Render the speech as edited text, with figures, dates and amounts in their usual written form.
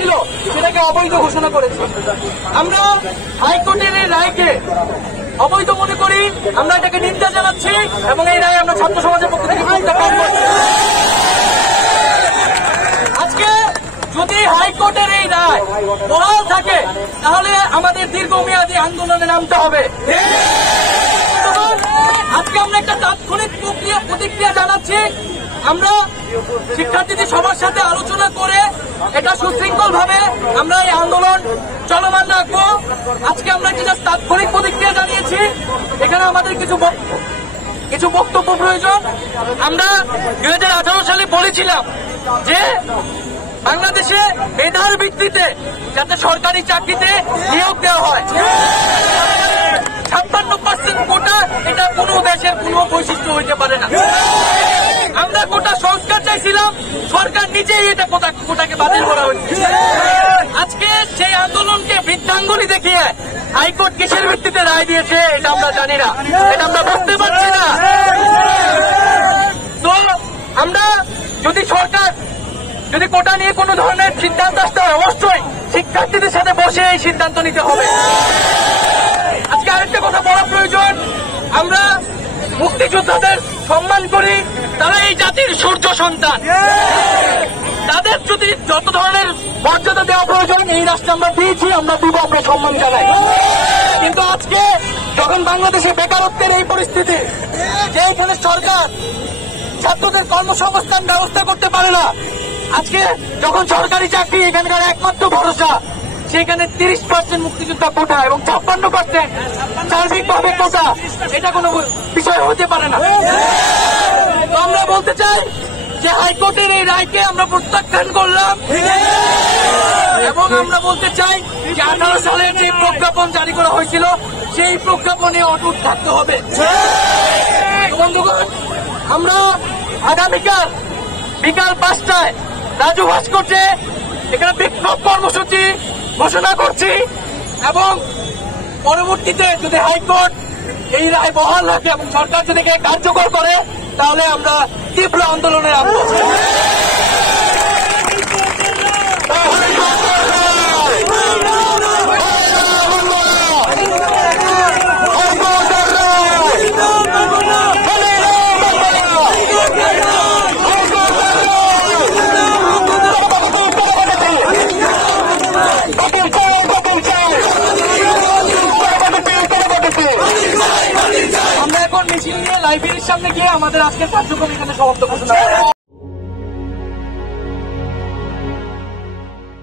ছিল সেটাকে অবৈধ ঘোষণা করেছে। আমরা হাইকোর্টের এই রায়কে অবৈধ মনে করি, আমরা এটাকে নিন্দা জানাচ্ছি এবং এই রায় আমরা ছাত্র সমাজের পক্ষ থেকে প্রত্যাখ্যান করছি। আজকে যদি হাইকোর্টের এই রায় বহাল থাকে তাহলে আমাদের দীর্ঘমেয়াদী আন্দোলনে নামতে হবে। আজকে আমরা একটা তাৎক্ষণিক প্রতিক্রিয়া জানাচ্ছি। আমরা শিক্ষার্থীদের সবার সাথে আলোচনা করে এটা সুশৃঙ্খল ভাবে আমরা এই আন্দোলন চলমান রাখবো। আজকে আমরা একটা তাৎক্ষণিক প্রতিক্রিয়া জানিয়েছি। এখানে আমাদের কিছু বক্তব্য প্রয়োজন। আমরা 2018 সালে বলেছিলাম যে বাংলাদেশে মেধার ভিত্তিতে যাতে সরকারি চাকরিতে নিয়োগ দেওয়া হয়। 56% কোটা এটা কোনো দেশের কোনো বৈশিষ্ট্য হইতে পারে না। আমরা কোটা সংস্কার চাইছিলাম, সরকার নিজেই এটা কোটাকে বাতিল করা হয়েছে। আজকে সেই আন্দোলনকে বৃদ্ধাঙ্গুলি দেখিয়ে হাইকোর্ট কিসের ভিত্তিতে রায় দিয়েছে এটা আমরা জানি না, এটা আমরা বুঝতে পারছি না। তো আমরা যদি কোটা নিয়ে কোনো ধরনের সিদ্ধান্ত আসতে হয় অবশ্যই শিক্ষার্থীদের সাথে বসে এই সিদ্ধান্ত নিতে হবে। আজকে আরেকটা কথা বলা প্রয়োজন, আমরা মুক্তিযোদ্ধাদের সম্মান করি, তারা এই জাতির সূর্য সন্তান। তাদের যদি যত ধরনের মর্যাদা দেওয়া প্রয়োজন এই রাষ্ট্রে আমরা দিয়েছি, আমরা দিব, আমরা সম্মান জানাই। কিন্তু আজকে যখন বাংলাদেশে বেকারত্বের এই পরিস্থিতি, যে এখানে সরকার ছাত্রদের কর্মসংস্থান ব্যবস্থা করতে পারে না, আজকে যখন সরকারি চাকরি এখানকার একমাত্র ভরসা, সেখানে 30% মুক্তিযোদ্ধা কোটা এবং 56% সার্বিকভাবে কোটা, এটা কোনো বিষয় হতে পারে না। তো আমরা বলতে চাই যে হাইকোর্টের এই রায়কে আমরা প্রত্যাখ্যান করলাম এবং আমরা বলতে চাই যে 18 সালের যে প্রজ্ঞাপন জারি করা হয়েছিল সেই প্রজ্ঞাপনে অটুট থাকতে হবে। বন্ধুগণ, আমরা আগামীকাল বিকাল 5টায় রাজু ভাস্কর্যে এখানে বিক্ষোভ কর্মসূচি ঘোষণা করছি এবং পরবর্তীতে যদি হাইকোর্ট এই রায় বহাল রাখে এবং সরকার যদি কার্যকর করে তাহলে আমরা তীব্র আন্দোলনে নামবো। আমরা এখন মিছিল নিয়ে লাইব্রেরির সামনে গিয়ে আমাদের আজকের কার্যক্রম এখানে সমাপ্ত ঘোষণা